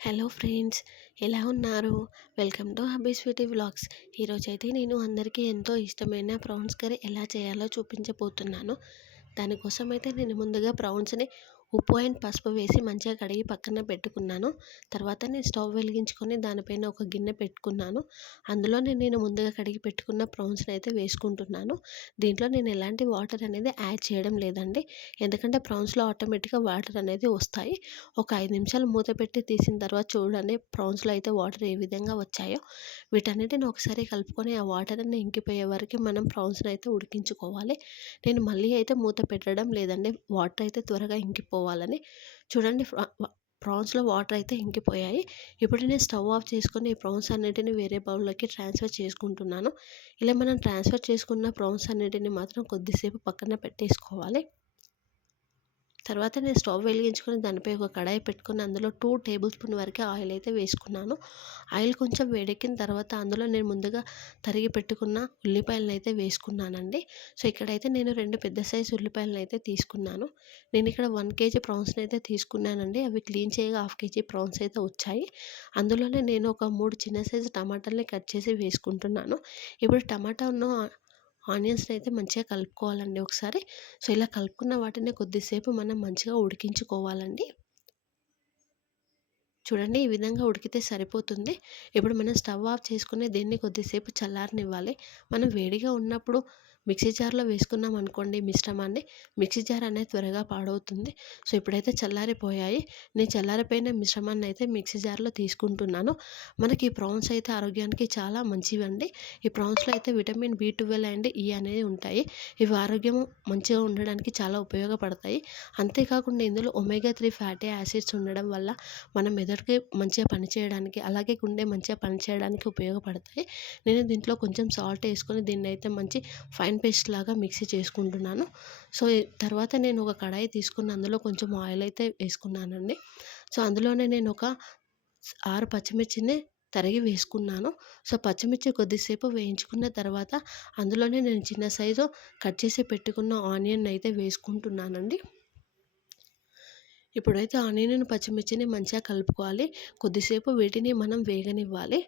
Hello friends, ఎలా ఉన్నారు? Welcome to hubby sweety vlogs. ఈరోజైతే నేను అందరికీ ఎంతో ఇష్టమైన ప్రాన్స్ కర్రీ ఎలా చేయాలో చూపించబోతున్నాను. దానికోసం అయితే నేను ముందుగా ప్రాన్స్ని ఉప్పు అండ్ పసుపు వేసి మంచిగా కడిగి పక్కన పెట్టుకున్నాను. తర్వాత నేను స్టవ్ వెలిగించుకొని దానిపైన ఒక గిన్నె పెట్టుకున్నాను. అందులోనే నేను ముందుగా కడిగి పెట్టుకున్న ప్రాన్స్ని అయితే వేసుకుంటున్నాను. దీంట్లో నేను ఎలాంటి వాటర్ అనేది యాడ్ చేయడం లేదండి. ఎందుకంటే ప్రాన్స్లో ఆటోమేటిక్గా వాటర్ అనేది వస్తాయి. ఒక 5 నిమిషాలు మూత పెట్టి తీసిన తర్వాత చూడండి, ప్రాన్స్లో అయితే వాటర్ ఏ విధంగా వచ్చాయో. వీటన్నిటిని ఒకసారి కలుపుకొని ఆ వాటర్ అన్ని ఇంకిపోయే వరకు మనం ప్రాన్స్ని అయితే ఉడికించుకోవాలి. నేను మళ్ళీ అయితే మూత పెట్టడం లేదండి, వాటర్ అయితే త్వరగా ఇంకిపోవాలని. చూడండి, ప్రాన్స్లో వాటర్ అయితే ఇంకిపోయాయి. ఇప్పుడు నేను స్టవ్ ఆఫ్ చేసుకొని ఈ ప్రాన్స్ అన్నిటిని వేరే బౌల్లోకి ట్రాన్స్ఫర్ చేసుకుంటున్నాను. ఇలా మనం ట్రాన్స్ఫర్ చేసుకున్న ప్రాన్స్ అన్నిటిని మాత్రం కొద్దిసేపు పక్కన పెట్టేసుకోవాలి. తర్వాత నేను స్టవ్ వెలిగించుకొని దానిపై ఒక కడాయి పెట్టుకొని అందులో 2 టేబుల్ స్పూన్ వరకు ఆయిల్ అయితే వేసుకున్నాను. ఆయిల్ కొంచెం వేడెక్కిన తర్వాత అందులో నేను ముందుగా తరిగి పెట్టుకున్న ఉల్లిపాయలను అయితే వేసుకున్నానండి. సో ఇక్కడైతే నేను 2 పెద్ద సైజు ఉల్లిపాయలను అయితే తీసుకున్నాను. నేను ఇక్కడ 1 కేజీ ప్రాన్స్ని అయితే తీసుకున్నానండి. అవి క్లీన్ చేయగా హాఫ్ కేజీ ప్రాన్స్ అయితే వచ్చాయి. అందులోనే నేను ఒక 3 చిన్న సైజు టమాటాలని కట్ చేసి వేసుకుంటున్నాను. ఇప్పుడు టమాటాను ఆనియన్స్ని అయితే మంచిగా కలుపుకోవాలండి ఒకసారి. సో ఇలా కలుపుకున్న వాటిని కొద్దిసేపు మనం మంచిగా ఉడికించుకోవాలండి. చూడండి, ఈ విధంగా ఉడికితే సరిపోతుంది. ఇప్పుడు మనం స్టవ్ ఆఫ్ చేసుకుని దీన్ని కొద్దిసేపు చల్లారనివ్వాలి. మనం వేడిగా ఉన్నప్పుడు మిక్సీ జార్లో వేసుకున్నాం అనుకోండి మిశ్రమాన్ని, మిక్సీ జార్ అనేది త్వరగా పాడవుతుంది. సో ఇప్పుడైతే చల్లారిపోయాయి. నేను చల్లారిపోయిన మిశ్రమాన్ని అయితే మిక్సీ జార్లో తీసుకుంటున్నాను. మనకి ఈ ప్రాన్స్ అయితే ఆరోగ్యానికి చాలా మంచివండి. ఈ ప్రాన్స్లో అయితే విటమిన్ B12 అండ్ E అనేవి ఉంటాయి. ఇవి ఆరోగ్యం మంచిగా ఉండడానికి చాలా ఉపయోగపడతాయి. అంతేకాకుండా ఇందులో ఒమేగా 3 ఫ్యాటీ యాసిడ్స్ ఉండడం వల్ల మన మెదడుకి మంచిగా పనిచేయడానికి, అలాగే గుండె మంచిగా పనిచేయడానికి ఉపయోగపడతాయి. నేను దీంట్లో కొంచెం సాల్ట్ వేసుకొని దీన్ని అయితే మంచి ఫైన్ పేస్ట్ లాగా మిక్సీ చేసుకుంటున్నాను. సో తర్వాత నేను ఒక కడాయి తీసుకుని అందులో కొంచెం ఆయిల్ అయితే వేసుకున్నానండి. సో అందులోనే నేను ఒక 6 పచ్చిమిర్చిని తరిగి వేసుకున్నాను. సో పచ్చిమిర్చి కొద్దిసేపు వేయించుకున్న తర్వాత అందులోనే నేను చిన్న సైజు కట్ చేసి పెట్టుకున్న ఆనియన్ అయితే వేసుకుంటున్నానండి. ఇప్పుడైతే ఆనియన్, పచ్చిమిర్చిని మంచిగా కలుపుకోవాలి. కొద్దిసేపు వీటిని మనం వేగనివ్వాలి.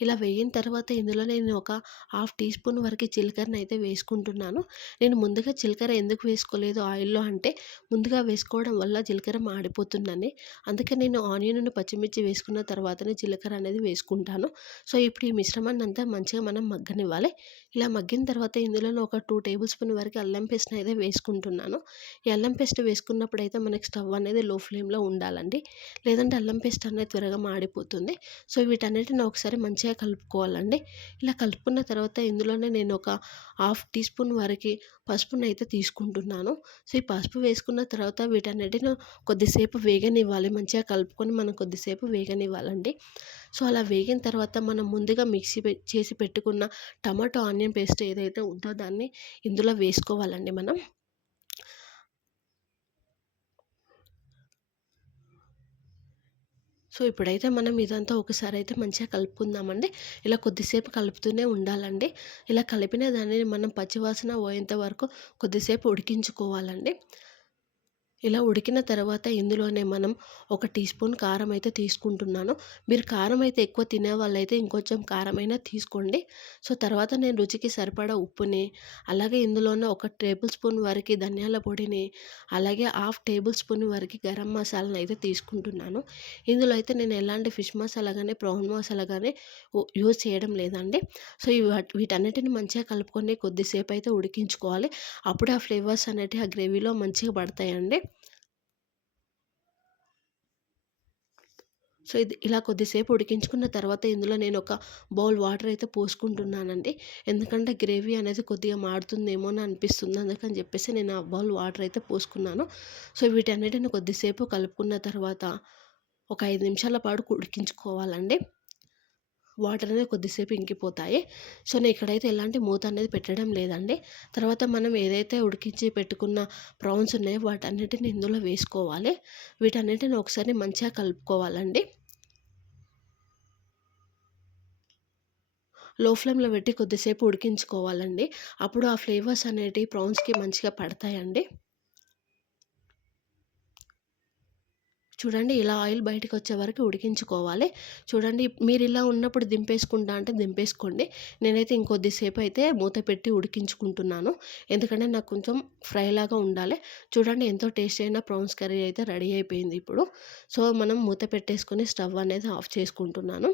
ఇలా వేగిన తర్వాత ఇందులో నేను ఒక హాఫ్ టీ స్పూన్ వరకు జీలకర్రని అయితే వేసుకుంటున్నాను. నేను ముందుగా జీలకర్ర ఎందుకు వేసుకోలేదు ఆయిల్‌లో అంటే, ముందుగా వేసుకోవడం వల్ల జీలకర్ర మాడిపోతుందని. అందుకే నేను ఆనియన్, పచ్చిమిర్చి వేసుకున్న తర్వాతనే జీలకర్ర అనేది వేసుకుంటాను. సో ఇప్పుడు ఈ మిశ్రమాన్ని అంతా మంచిగా మనం మగ్గనివ్వాలి. ఇలా మగ్గిన తర్వాత ఇందులోనే ఒక 2 టేబుల్ స్పూన్ వరకు అల్లం పేస్ట్‌ని అయితే వేసుకుంటున్నాను. ఈ అల్లం పేస్ట్ వేసుకున్నప్పుడైతే మనకి స్టవ్ అనేది లో ఫ్లేమ్‌లో ఉండాలండి. లేదంటే అల్లం పేస్ట్ అనేది త్వరగా మాడిపోతుంది. సో వీటన్నిటిని ఒకసారి మంచిగా కలుపుకోవాలండి. ఇలా కలుపుకున్న తర్వాత ఇందులోనే నేను ఒక హాఫ్ టీ స్పూన్ వరకు పసుపునైతే తీసుకుంటున్నాను. సో ఈ పసుపు వేసుకున్న తర్వాత వీటన్నిటిని కొద్దిసేపు వేగనివ్వాలి. మంచిగా కలుపుకొని మనం కొద్దిసేపు వేగనివ్వాలండి. సో అలా వేగిన తర్వాత మనం ముందుగా మిక్సీ చేసి పెట్టుకున్న టమాటో ఆనియన్ పేస్ట్ ఏదైతే ఉందో దాన్ని ఇందులో వేసుకోవాలండి మనం. సో ఇప్పుడైతే మనం ఇదంతా ఒకసారి అయితే మంచిగా కలుపుకుందామండి. ఇలా కొద్దిసేపు కలుపుతూనే ఉండాలండి. ఇలా కలిపిన దానిని మనం పచ్చివాసన పోయేంత వరకు కొద్దిసేపు ఉడికించుకోవాలండి. ఇలా ఉడికిన తర్వాత ఇందులోనే మనం ఒక టీ స్పూన్ కారం అయితే తీసుకుంటున్నాను. మీరు కారం అయితే ఎక్కువ తినే వాళ్ళైతే ఇంకొంచెం కారమైనా తీసుకోండి. సో తర్వాత నేను రుచికి సరిపడా ఉప్పుని, అలాగే ఇందులోనే ఒక టేబుల్ స్పూన్ వరకు ధనియాల పొడిని, అలాగే హాఫ్ టేబుల్ స్పూన్ వరకు గరం మసాలాని అయితే తీసుకుంటున్నాను. ఇందులో అయితే నేను ఎలాంటి ఫిష్ మసాలా కానీ, ప్రాన్ మసాలా కానీ యూజ్ చేయడం లేదండి. సో వీటన్నిటిని మంచిగా కలుపుకొని కొద్దిసేపు అయితే ఉడికించుకోవాలి. అప్పుడు ఆ ఫ్లేవర్స్ అనేటివి ఆ గ్రేవీలో మంచిగా పడతాయండి. సో ఇది ఇలా కొద్దిసేపు ఉడికించుకున్న తర్వాత ఇందులో నేను ఒక బౌల్ వాటర్ అయితే పోసుకుంటున్నానండి. ఎందుకంటే గ్రేవీ అనేది కొద్దిగా మాడుతుందేమో అని అనిపిస్తుంది. అందుకని చెప్పేసి నేను ఆ బౌల్ వాటర్ అయితే పోసుకున్నాను. సో వీటన్నిటిని కొద్దిసేపు కలుపుకున్న తర్వాత ఒక 5 నిమిషాల పాటు ఉడికించుకోవాలండి. వాటర్ అనేది కొద్దిసేపు ఇంకిపోతాయి. సో నేను ఇక్కడైతే ఎలాంటి మూత అనేది పెట్టడం లేదండి. తర్వాత మనం ఏదైతే ఉడికించి పెట్టుకున్న ప్రాన్స్ ఉన్నాయో వాటన్నిటిని ఇందులో వేసుకోవాలి. వీటన్నిటిని ఒకసారి మంచిగా కలుపుకోవాలండి. లో ఫ్లేమ్‌లో పెట్టి కొద్దిసేపు ఉడికించుకోవాలండి. అప్పుడు ఆ ఫ్లేవర్స్ అనేటివి ప్రాన్స్‌కి మంచిగా పడతాయండి. చూడండి ఇలా ఆయిల్ బయటకొచ్చే వరకు ఉడికించుకోవాలి. చూడండి మీరిలా ఉన్నప్పుడు దింపేసుకుంటా అంటే దింపేసుకోండి. నేనైతే ఇంకొద్దిసేపు అయితే మూత పెట్టి ఉడికించుకుంటున్నాను. ఎందుకంటే నాకు కొంచెం ఫ్రై లాగా ఉండాలి. చూడండి ఎంతో టేస్టీ అయిన ప్రాన్స్ కర్రీ అయితే రెడీ అయిపోయింది ఇప్పుడు. సో, మనం మూత పెట్టేసుకొని స్టవ్ అనేది ఆఫ్ చేసుకుంటున్నాను.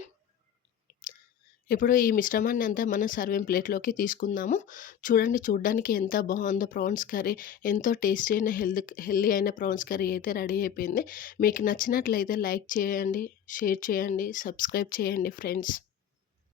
ఇప్పుడు ఈ మిశ్రమాన్ని అంతా మనం సర్వింగ్ ప్లేట్‌లోకి తీసుకుందాము. చూడండి చూడ్డానికి ఎంత బావుందో ప్రాన్స్ కర్రీ. ఎంతో టేస్టీ అయిన హెల్తీ అయిన ప్రాన్స్ కర్రీ అయితే రెడీ అయిపోయింది. మీకు నచ్చినట్లయితే లైక్ చేయండి, షేర్ చేయండి, సబ్స్క్రైబ్ చేయండి ఫ్రెండ్స్.